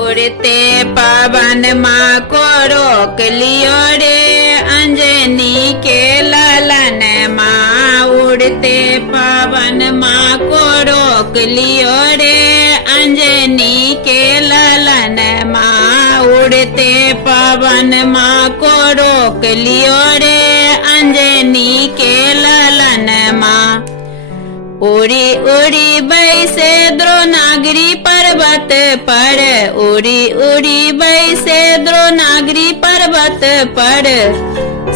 उड़ते पवन माँ को रोक लियो रे अंजनी के ललन माँ। उड़ते पवन माँ को रोक लियो रे अंजनी के ललन माँ। उड़ते पवन माँ को रोक लियो रे अंजनी के ललन माँ। उड़ी उड़ी बैसे द्रोणागिरी पर्वत पर, उड़ी उड़ी बैसे द्रोणागिरी पर्वत पर।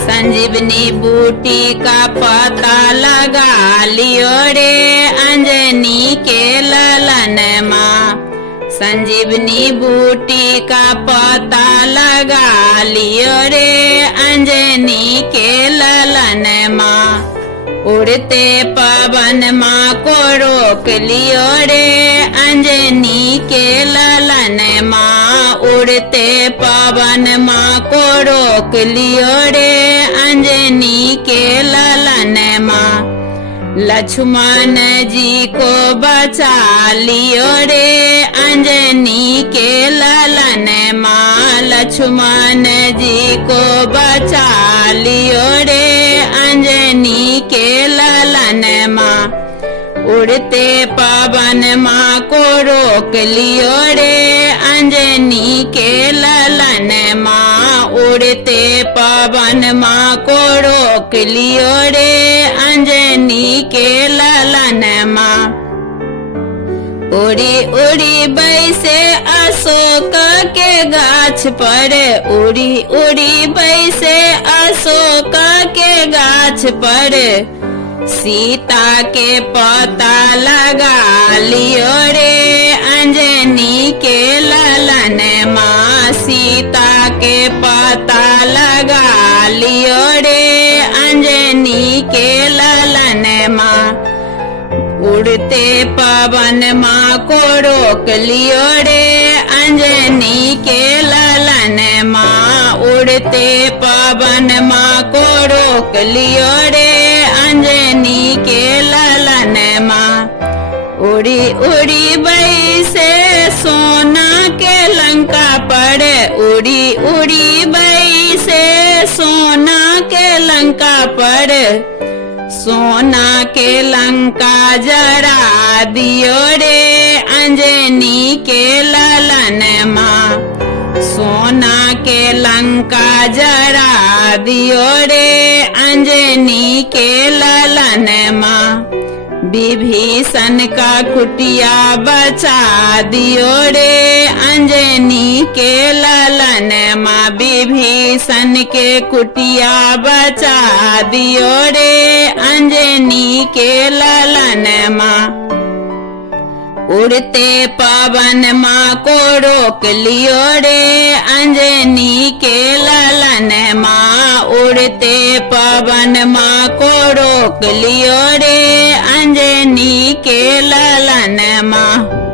संजीवनी बूटी का पता लगा लियो रे अंजनी के ललन माँ। संजीवनी बूटी का पता लगा लियो रे अंजनी के ललन माँ। उड़ते पवन माँ को रोक लियो रे अंजनी के ललन माँ। उड़ते पवन माँ को रोक लियो रे अंजनी के ललन माँ। लक्ष्मण जी को बचा लियो रे अंजनी के ललन माँ। लक्ष्मण जी को बचा लियो रे अंजनी के ललन माँ। उड़ते पवन माँ को रोक लियो रे अंजनी के ललन माँ। उड़ते पवन माँ को रोक लियो रे अंजनी के ललन माँ। उड़ी उड़ी बैसे अशोक के गाछ पर, उड़ी उड़ी बैसे अशोक के गाछ पर। सीता के पता लगा लियो रे अंजनी के ललन माँ। सीता के पता लगा लियो रे अंजनी के ललन माँ। उड़ते पवन माँ को रोक लियो रे अंजनी के ललन माँ। उड़ते पवन माँ को रोक लियो रे अंजनी के ललन माँ। उड़ी उड़ी बैसे सोना के लंका पर, उड़ी उड़ी बैसे सोना के लंका पर। सोना के लंका जरा दियो रे अंजनी के ललन माँ। सोना के लंका जरा दियो रे अंजनी के ललन माँ। विभीषण का कुटिया बचा दियो रे अंजनी के ललन माँ। विभीषण के कुटिया बचा दियो रे अंजनी के ललन माँ। उड़ते पवन माँ को रोक लियो रे अंजनी के ललन माँ। उड़ते पवन माँ को रोक लियो रे अंजनी के ललन माँ।